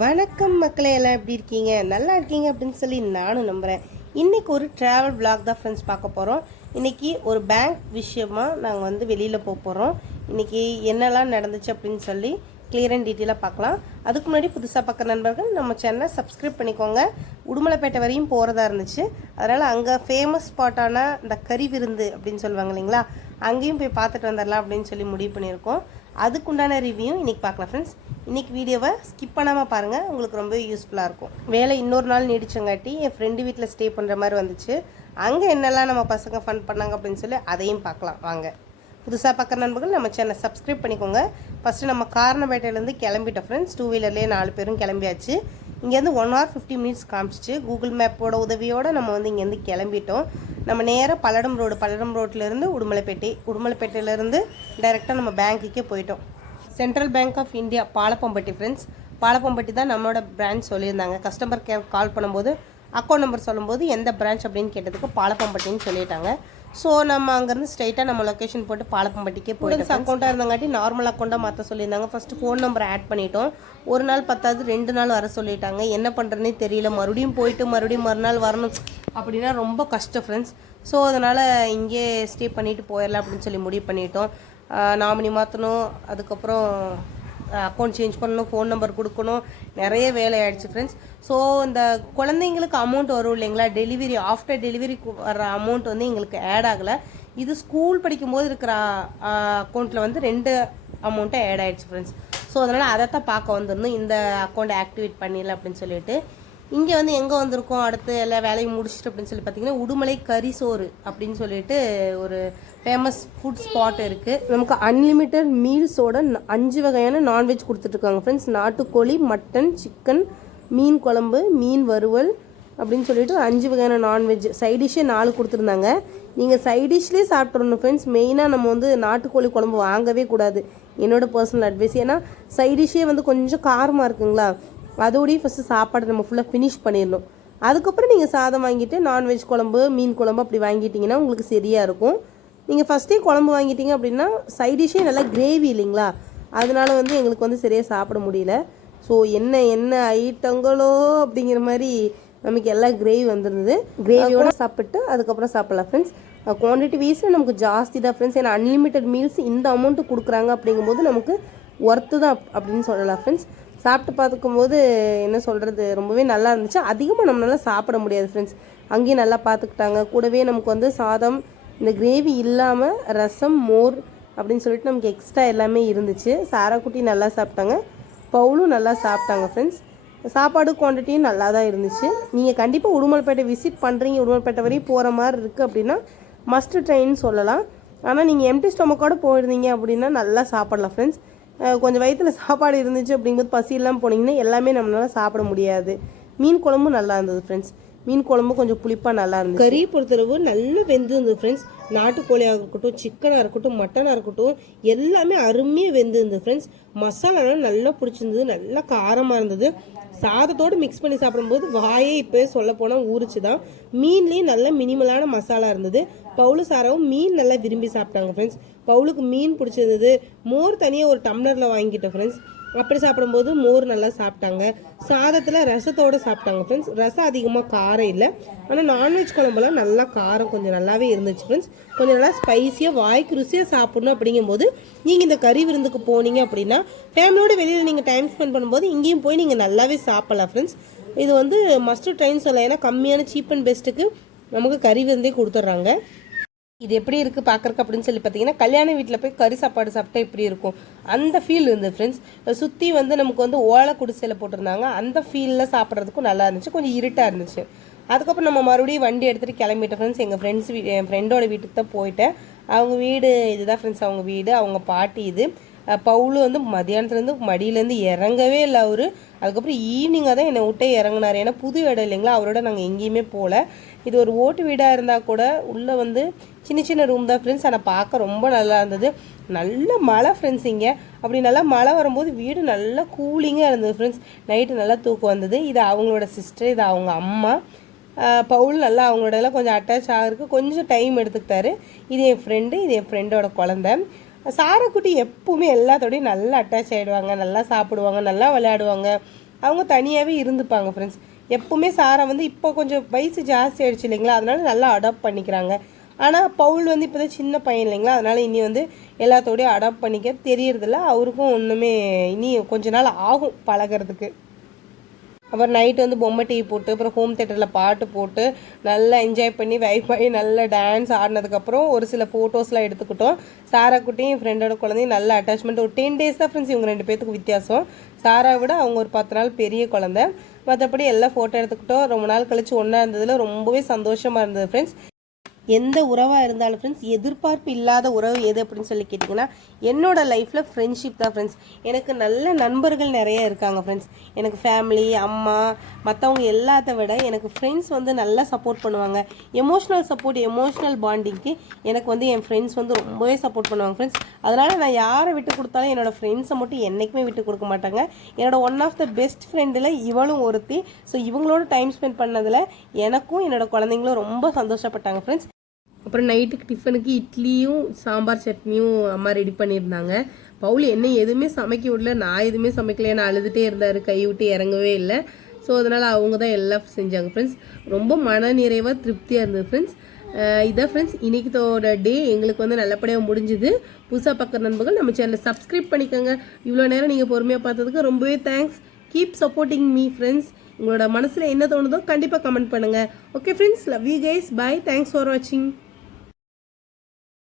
வணக்கம் மக்களே எல்லாம் எப்படி இருக்கீங்க? நல்லா இருக்கீங்க அப்படின்னு சொல்லி நானும் நம்புகிறேன் இன்றைக்கி ஒரு ட்ராவல் vlog தான் ஃப்ரெண்ட்ஸ் பார்க்க போகிறோம் இன்றைக்கி ஒரு பேங்க் விஷயமா நாங்கள் வந்து வெளியில் போக போகிறோம் இன்றைக்கி என்னெல்லாம் நடந்துச்சு அப்படின்னு சொல்லி கிளியர் அண்ட் டீட்டெயிலாக பார்க்கலாம். அதுக்கு முன்னாடி புதுசாக பார்க்குற நண்பர்கள் நம்ம சேனலை சப்ஸ்கிரைப் பண்ணிக்கோங்க. உடுமலைப்பேட்டை வரையும் போகிறதா இருந்துச்சு. அதனால் அங்கே ஃபேமஸ் ஸ்பாட்டான இந்த கறி விருந்து அப்படின்னு சொல்லுவாங்க இல்லைங்களா? அங்கேயும் போய் பார்த்துட்டு வந்துடலாம் அப்படின்னு சொல்லி முடிவு பண்ணியிருக்கோம். அதுக்குண்டான ரிவ்யூ இன்றைக்கி பார்க்கலாம் ஃப்ரெண்ட்ஸ் இன்றைக்கி வீடியோவை ஸ்கிப் பண்ணாமல் பாருங்கள் உங்களுக்கு ரொம்ப யூஸ்ஃபுல்லாக இருக்கும். வேலை இன்னொரு நாள் நீடிச்சங்காட்டி என் ஃப்ரெண்டு வீட்டில் ஸ்டே பண்ணுற மாதிரி வந்துச்சு. அங்கே என்னெல்லாம் நம்ம பசங்க ஃபன் பண்ணாங்க அப்படின்னு சொல்லி அதையும் பார்க்கலாம். வாங்க. புதுசாக பார்க்குற நண்பர்கள் நம்ம சேனலை சப்ஸ்கிரைப் பண்ணிக்கோங்க. ஃபஸ்ட்டு நம்ம காரணப்பேட்டையிலேருந்து கிளம்பிட்டோம் ஃப்ரெண்ட்ஸ் டூ வீலர்லேயே நாலு பேரும் கிளம்பியாச்சு. இங்கேருந்து ஒன் ஹவர் ஃபிஃப்டி மினிட்ஸ் காமிச்சிச்சு. கூகுள் மேப்போட உதவியோடு நம்ம வந்து இங்கேருந்து கிளம்பிட்டோம். நம்ம நேராக பல்லடம் ரோடு பல்லடம் ரோட்லேருந்து உடுமலைப்பேட்டை உடுமலைப்பேட்டையிலேருந்து டைரெக்டாக நம்ம பேங்க்குக்கே போயிட்டோம். Central bank of India Palappampatti friends Palappampatti தான் நம்மளோட பிரான்ச் சொல்லியிருந்தாங்க. கஸ்டமர் கேர் கால் பண்ணும்போது அக்கௌண்ட் நம்பர் சொல்லும்போது எந்த பிரான்ச் அப்படின்னு கேட்டதுக்கு பாலப்பம்பட்டின்னு சொல்லிட்டாங்க. ஸோ நம்ம அங்கேருந்து ஸ்ட்ரைட்டாக நம்ம லொக்கேஷன் போட்டு பாலப்பம்பட்டிக்கே போயிட்டு அக்கௌண்ட்டாக இருந்தங்காட்டி நார்மல் அக்கௌண்ட்டாக மாற்ற சொல்லியிருந்தாங்க. ஃபஸ்ட்டு ஃபோன் நம்பர் ஆட் பண்ணிட்டோம். ஒரு நாள் பத்தாவது ரெண்டு நாள் வர சொல்லிட்டாங்க. என்ன பண்ணுறதுனே தெரியல. மறுபடியும் போயிட்டு மறுபடியும் மறுநாள் வரணும் அப்படின்னா ரொம்ப கஷ்டம் ஃப்ரெண்ட்ஸ் ஸோ அதனால் இங்கே ஸ்டே பண்ணிட்டு போயிடலாம் அப்படின்னு சொல்லி முடிவு பண்ணிட்டோம். நாமினி மாற்றணும் அதுக்கப்புறம் அக்கௌண்ட் சேஞ்ச் பண்ணணும் ஃபோன் நம்பர் கொடுக்கணும் நிறைய வேலை ஆயிடுச்சு ஃப்ரெண்ட்ஸ் ஸோ இந்த குழந்தைங்களுக்கு அமௌண்ட் வரும் இல்லைங்களா? டெலிவரி ஆஃப்டர் டெலிவரி வர அமௌண்ட் வந்து எங்களுக்கு ஆட் ஆகலை. இது ஸ்கூல் படிக்கும்போது இருக்கிற அக்கௌண்ட்டில் வந்து ரெண்டு அமௌண்ட்டை ஆட் ஆகிடுச்சு ஃப்ரெண்ட்ஸ் ஸோ அதனால் அதை தான் பார்க்க வந்துடணும் இந்த அக்கௌண்ட் ஆக்டிவேட் பண்ணிடல அப்படின்னு சொல்லிட்டு. இங்கே வந்து எங்கே வந்திருக்கோம் அடுத்து எல்லா வேலையும் முடிச்சுட்டு அப்படின்னு சொல்லி பார்த்தீங்கன்னா உடுமலை கறி சோறு அப்படின்னு சொல்லிட்டு ஒரு ஃபேமஸ் ஃபுட் ஸ்பாட் இருக்குது நமக்கு அன்லிமிட்டட் மீல்ஸோட அஞ்சு வகையான நான்வெஜ் கொடுத்துட்ருக்காங்க ஃப்ரெண்ட்ஸ் நாட்டுக்கோழி மட்டன் சிக்கன் மீன் குழம்பு மீன் வறுவல் அப்படின்னு சொல்லிட்டு அஞ்சு வகையான நான்வெஜ் சைடிஷ்ஷே நாலு கொடுத்துருந்தாங்க. நீங்கள் சைடிஷ்லேயே சாப்பிட்றணும் ஃப்ரெண்ட்ஸ் மெயினாக நம்ம வந்து நாட்டுக்கோழி குழம்பு வாங்கவே கூடாது. என்னோடய பர்சனல் அட்வைஸ் ஏன்னா சைடிஷ்ஷே வந்து கொஞ்சம் காரமாக இருக்குங்களா? அதோடய ஃபஸ்ட்டு சாப்பாடு நம்ம ஃபுல்லாக ஃபினிஷ் பண்ணிடணும். அதுக்கப்புறம் நீங்கள் சாதம் வாங்கிட்டு நான்வெஜ் குழம்பு மீன் குழம்பு அப்படி வாங்கிட்டீங்கன்னா உங்களுக்கு சரியாக இருக்கும். நீங்கள் ஃபஸ்ட்டே குழம்பு வாங்கிட்டீங்க அப்படின்னா சைடிஷ்ஷே நல்லா கிரேவி இல்லைங்களா? அதனால வந்து எங்களுக்கு வந்து சரியாக சாப்பிட முடியல. ஸோ என்ன என்ன ஐட்டங்களோ அப்படிங்கிற மாதிரி நமக்கு எல்லாம் கிரேவி வந்துருந்தது. கிரேவியோட சாப்பிட்டு அதுக்கப்புறம் சாப்பிடலாம் ஃப்ரெண்ட்ஸ் குவான்டிட்டி வைஸில் நமக்கு ஜாஸ்தி தான் ஃப்ரெண்ட்ஸ் ஏன்னா அன்லிமிட்டட் மீல்ஸ் இந்த அமௌண்ட்டு கொடுக்குறாங்க அப்படிங்கும்போது நமக்கு ஒர்த்து தான் அப்- அப்படின்னு சொல்லலாம் ஃப்ரெண்ட்ஸ் சாப்பிட்டு பார்த்துக்கும்போது என்ன சொல்கிறது ரொம்பவே நல்லா இருந்துச்சு. அதிகமாக நம்மளால சாப்பிட முடியாது ஃப்ரெண்ட்ஸ் அங்கேயும் நல்லா பார்த்துக்கிட்டாங்க. கூடவே நமக்கு வந்து சாதம் இந்த கிரேவி இல்லாமல் ரசம் மோர் அப்படின்னு சொல்லிட்டு நமக்கு எக்ஸ்ட்ரா எல்லாமே இருந்துச்சு. சாராக்குட்டி நல்லா சாப்பிட்டாங்க. பவுலும் நல்லா சாப்பிட்டாங்க ஃப்ரெண்ட்ஸ் சாப்பாடு குவான்டிட்டியும் நல்லா தான் இருந்துச்சு. நீங்கள் கண்டிப்பாக உடுமல்பேட்டை விசிட் பண்ணுறீங்க உடுமல்பேட்டை வரையும் போகிற மாதிரி இருக்குது அப்படின்னா மஸ்ட் ட்ரெயின் சொல்லலாம். ஆனால் நீங்கள் எம்டி ஸ்டொமக்கோட போயிருந்தீங்க அப்படின்னா நல்லா சாப்பிடலாம் ஃப்ரெண்ட்ஸ் கொஞ்சம் வயிற்றில் சாப்பாடு இருந்துச்சு அப்படிங்கும்போது பசி இல்லாமல் போனீங்கன்னா எல்லாமே நம்மளால சாப்பிட முடியாது. மீன் குழம்பும் நல்லா இருந்தது ஃப்ரெண்ட்ஸ் மீன் குழம்பு கொஞ்சம் புளிப்பாக நல்லா இருந்துச்சு. கறி பொறுத்தளவு நல்லா வெந்திருந்தது ஃப்ரெண்ட்ஸ் நாட்டுக்கோழியாக இருக்கட்டும் சிக்கனாக இருக்கட்டும் மட்டனாக இருக்கட்டும் எல்லாமே அருமையாக வெந்து இருந்தது ஃப்ரெண்ட்ஸ் மசாலாலாம் நல்லா பிடிச்சிருந்தது நல்லா காரமாக இருந்தது. சாதத்தோடு மிக்ஸ் பண்ணி சாப்பிடும்போது வாயே இப்போ சொல்ல போனால் ஊறிச்சு தான் மீன்லேயும் நல்ல மினிமலான மசாலா இருந்தது. பவுலு சாராவும் மீன் நல்லா விரும்பி சாப்பிட்டாங்க ஃப்ரெண்ட்ஸ் பவுலுக்கு மீன் பிடிச்சிருந்தது மோர் தனியாக ஒரு டம்ளரில் வாங்கிட்டேன் ஃப்ரெண்ட்ஸ் அப்படி சாப்பிடும்போது மோர் நல்லா சாப்பிட்டாங்க. சாதத்தில் ரசத்தோடு சாப்பிட்டாங்க ஃப்ரெண்ட்ஸ் ரசம் அதிகமாக காரம் இல்லை. ஆனால் நான்வெஜ் குழம்புலாம் நல்லா காரம் கொஞ்சம் நல்லாவே இருந்துச்சு ஃப்ரெண்ட்ஸ் கொஞ்சம் நல்லா ஸ்பைஸியாக வாய்க்கு ருசியாக சாப்பிடணும் அப்படிங்கும்போது நீங்கள் இந்த கறி விருந்துக்கு போனீங்க அப்படின்னா ஃபேமிலியோட வெளியில் நீங்கள் டைம் ஸ்பெண்ட் பண்ணும்போது இங்கேயும் போய் நீங்கள் நல்லாவே சாப்பிடலாம் ஃப்ரெண்ட்ஸ் இது வந்து மஸ்ட் ட்ரைன் சொல்லலாம் ஏன்னா கம்மியான சீப் அண்ட் பெஸ்ட்டுக்கு நமக்கு கறி விருந்தே கொடுத்துட்றாங்க. இது எப்படி இருக்குது பார்க்கறக்கு அப்படின்னு சொல்லி பார்த்தீங்கன்னா கல்யாண வீட்டில் போய் கறி சாப்பாடு சாப்பிட்டா எப்படி இருக்கும்? அந்த ஃபீல் இருந்தது ஃப்ரெண்ட்ஸ் சுற்றி வந்து நமக்கு வந்து ஓலை குடிசையில் போட்டிருந்தாங்க. அந்த ஃபீலில் சாப்பிட்றதுக்கும் நல்லா இருந்துச்சு. கொஞ்சம் இருட்டாக இருந்துச்சு. அதுக்கப்புறம் நம்ம மறுபடியும் வண்டி எடுத்துகிட்டு கிளம்பிட்டோம் ஃப்ரெண்ட்ஸ் எங்கள் ஃப்ரெண்ட்ஸ் என் ஃப்ரெண்டோட வீட்டுக்கு தான் போயிட்டேன். அவங்க வீடு இதுதான் ஃப்ரெண்ட்ஸ் அவங்க வீடு அவங்க பாட்டி இது. பவுலு வந்து மதியானத்துலேருந்து மடியிலேருந்து இறங்கவே இல்லை அவர். அதுக்கப்புறம் ஈவினிங்காக தான் என்னை விட்டே இறங்கினார். ஏன்னா புது இடம் இல்லைங்களா? அவரோட நாங்கள் எங்கேயுமே போகல. இது ஒரு ஓட்டு வீடாக இருந்தால் கூட உள்ளே வந்து சின்ன சின்ன ரூம் தான் ஃப்ரெண்ட்ஸ் ஆனால் பார்க்க ரொம்ப நல்லா இருந்தது. நல்ல மழை ஃப்ரெண்ட்ஸ் இங்கே. அப்படி நல்லா மழை வரும்போது வீடு நல்லா கூலிங்காக இருந்தது ஃப்ரெண்ட்ஸ் நைட்டு நல்லா தூக்கம் வந்தது. இது அவங்களோட சிஸ்டர் இது அவங்க அம்மா. பவுல் நல்லா அவங்களோட எல்லாம் கொஞ்சம் அட்டாச் ஆகிறதுக்கு கொஞ்சம் டைம் எடுத்துக்கிட்டாரு. இது என் ஃப்ரெண்டு இது என் ஃப்ரெண்டோட குழந்த. சாரக்குட்டி எப்பவுமே எல்லாத்தோடையும் நல்லா அட்டாச் ஆகிடுவாங்க நல்லா சாப்பிடுவாங்க நல்லா விளையாடுவாங்க. அவங்க தனியாகவே இருந்துப்பாங்க ஃப்ரெண்ட்ஸ் எப்பவுமே சாரா வந்து இப்போ கொஞ்சம் வயசு ஜாஸ்தி ஆயிடுச்சு இல்லைங்களா? அதனால நல்லா அடாப்ட் பண்ணிக்கிறாங்க. ஆனால் பவுல் வந்து இப்போ தான் சின்ன பையன் இல்லைங்களா? அதனால இனி வந்து எல்லாத்தோடையும் அடாப்ட் பண்ணிக்க தெரியறதில்ல. அவருக்கும் ஒன்றுமே இனி கொஞ்ச நாள் ஆகும் பழகிறதுக்கு. அப்புறம் நைட்டு வந்து பொம்மை டீ போட்டு அப்புறம் ஹோம் தேட்டரில் பாட்டு போட்டு நல்லா என்ஜாய் பண்ணி வைஃபை நல்லா டான்ஸ் ஆடினதுக்கப்புறம் ஒரு சில ஃபோட்டோஸ்லாம் எடுத்துக்கிட்டோம். சாரா குட்டியும் ஃப்ரெண்டோட குழந்தையும் நல்ல அட்டாச்மெண்ட் ஒரு டென் டேஸ் தான் ஃப்ரெண்ட்ஸ் இவங்க ரெண்டு பேத்துக்கு வித்தியாசம். சாரா விட அவங்க ஒரு பத்து நாள் பெரிய குழந்தை. மற்றபடி எல்லாம் ஃபோட்டோ எடுத்துக்கிட்டோம். ரொம்ப நாள் கழிச்சு ஒன்றா இருந்ததில் ரொம்பவே சந்தோஷமாக இருந்தது ஃப்ரெண்ட்ஸ் எந்த உறவாக இருந்தாலும் ஃப்ரெண்ட்ஸ் எதிர்பார்ப்பு இல்லாத உறவு எது அப்படின்னு சொல்லி கேட்டிங்கன்னா என்னோடய லைஃப்பில் ஃப்ரெண்ட்ஷிப் தான் ஃப்ரெண்ட்ஸ் எனக்கு நல்ல நண்பர்கள் நிறைய இருக்காங்க ஃப்ரெண்ட்ஸ் எனக்கு ஃபேமிலி அம்மா மற்றவங்க எல்லாத்த விட எனக்கு ஃப்ரெண்ட்ஸ் வந்து நல்லா சப்போர்ட் பண்ணுவாங்க. எமோஷ்னல் சப்போர்ட் எமோஷ்னல் பாண்டிங்க்கு எனக்கு வந்து என் ஃப்ரெண்ட்ஸ் வந்து ரொம்பவே சப்போர்ட் பண்ணுவாங்க ஃப்ரெண்ட்ஸ் அதனால் நான் யாரை விட்டு கொடுத்தாலும் என்னோடய ஃப்ரெண்ட்ஸை மட்டும் என்றைக்குமே விட்டு கொடுக்க மாட்டாங்க. என்னோட ஒன் ஆஃப் த பெஸ்ட் ஃப்ரெண்டில் இவளும் ஒருத்தி. ஸோ இவங்களோட டைம் ஸ்பெண்ட் பண்ணதில் எனக்கும் என்னோடய குழந்தைங்களும் ரொம்ப சந்தோஷப்பட்டாங்க ஃப்ரெண்ட்ஸ் அப்புறம் நைட்டுக்கு டிஃபனுக்கு இட்லியும் சாம்பார் சட்னியும் அம்மா ரெடி பண்ணியிருந்தாங்க. பவுல் என்ன எதுவுமே சமைக்க விடல. நான் எதுவுமே சமைக்கல நான் அழுதுகிட்டே இருந்தார். கை விட்டு இறங்கவே இல்லை. ஸோ அதனால் அவங்க தான் எல்லாம் செஞ்சாங்க ஃப்ரெண்ட்ஸ் ரொம்ப மன நிறைவாக திருப்தியாக இருந்தது ஃப்ரெண்ட்ஸ் இதான் ஃப்ரெண்ட்ஸ் இன்னைக்குதோட டே எங்களுக்கு வந்து நல்லபடியாக முடிஞ்சுது. புதுசாக பார்க்குற நண்பர்கள் நம்ம சேனலை சப்ஸ்கிரைப் பண்ணிக்கோங்க. இவ்வளோ நேரம் நீங்கள் பொறுமையாக பார்த்ததுக்கு ரொம்பவே thanks keep supporting me friends உங்களோட மனசில் என்ன தோணுதோ கண்டிப்பாக கமெண்ட் பண்ணுங்கள் okay friends love you guys bye thanks for வாட்சிங்